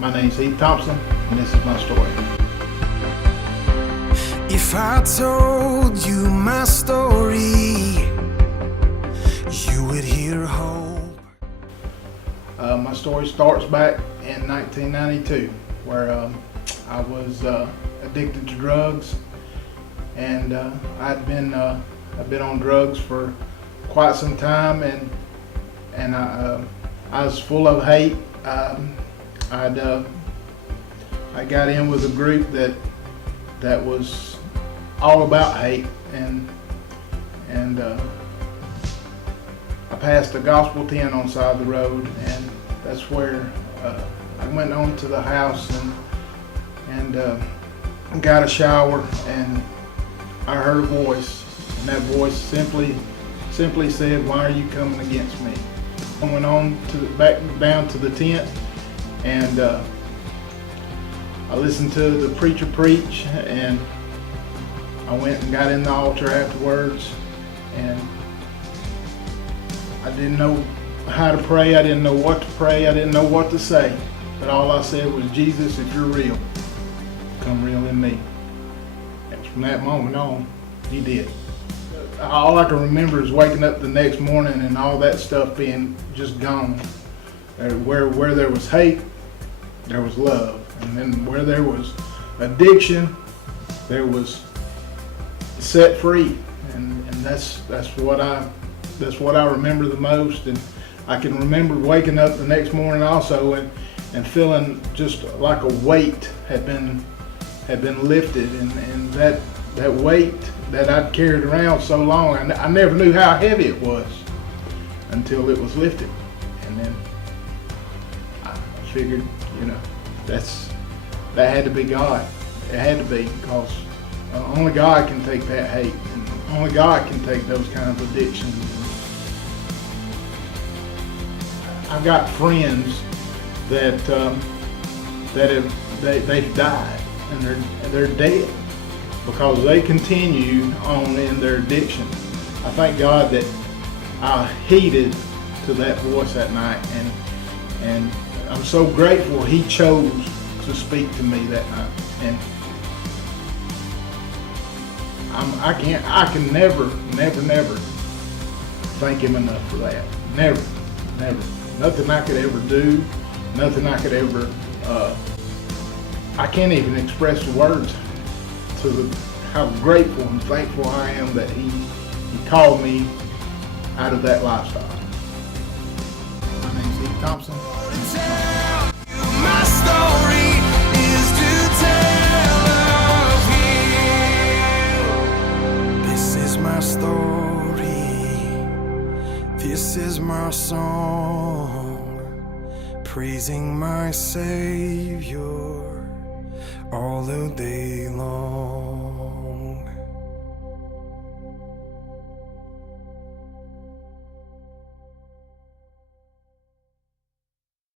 My name's Heath Thompson, and this is my story. If I told you my story, you would hear hope. My story starts back in 1992, where I was addicted to drugs, and I'd been on drugs for quite some time, and I was full of hate. I got in with a group that was all about hate, and I passed a gospel tent on the side of the road, and that's where I went on to the house and got a shower, and I heard a voice, and that voice simply said, "Why are you coming against me?" I went on back down to the tent, and I listened to the preacher preach, and I went and got in the altar afterwards, and I didn't know how to pray. I didn't know what to pray. I didn't know what to say. But all I said was, "Jesus, if you're real, come real in me." And from that moment on, he did. All I can remember is waking up the next morning and all that stuff being just gone. Where there was hate, there was love. And then where there was addiction, there was set free. And that's what I remember the most. And I can remember waking up the next morning also and feeling just like a weight had been lifted, and that weight that I'd carried around so long, I never knew how heavy it was until it was lifted. And then I figured, that had to be God. It had to be, because only God can take that hate, and only God can take those kinds of addictions. I've got friends that they've died, and they're dead because they continue on in their addiction. I thank God that I heeded to that voice that night, and I'm so grateful He chose to speak to me that night. And I can never thank Him enough for that. Never. Nothing I could ever do, nothing I could ever, I can't even express the words to how grateful and thankful I am that He called me out of that lifestyle. My name's Heath Thompson. My story is to tell of you. This is my story. This is my song, praising my Savior all the day long.